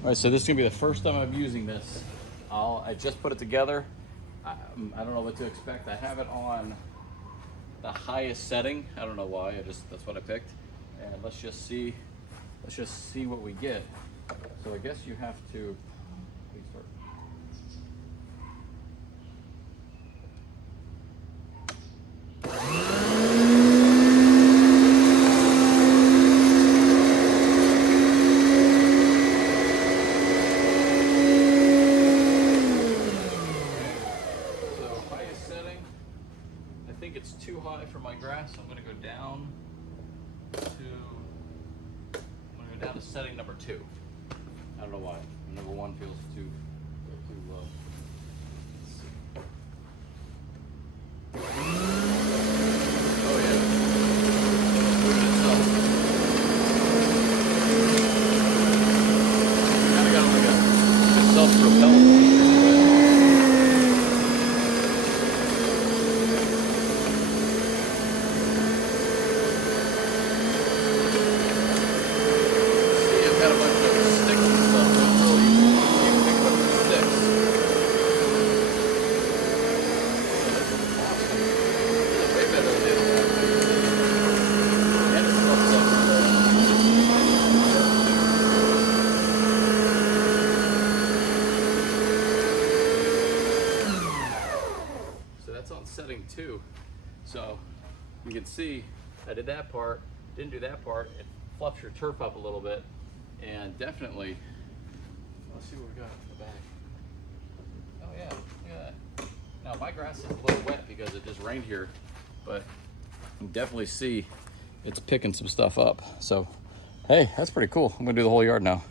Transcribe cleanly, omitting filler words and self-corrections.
All right, so this is gonna be the first time I'm using this. I just put it together. I don't know what to expect. I have it on the highest setting. I don't know why. That's what I picked. And let's just see what we get. So I guess you have to please start. I think it's too high for my grass, so I'm going to go down to setting number 2. I don't know why. Number 1 feels too low. Let's see. Oh yeah. Moving itself. Kind of got like a self-propelling feature to it. Got a bunch of sticks and stuff, so it's really easy to pick up the sticks. This is awesome. This is way better than the other one. And it's so that's on setting 2. So you can see I did that part, didn't do that part. It fluffs your turf up a little bit. And definitely, let's see what we got in the back. Oh yeah, look at that. Now my grass is a little wet because it just rained here, but you can definitely see it's picking some stuff up. So, hey, that's pretty cool. I'm gonna do the whole yard now.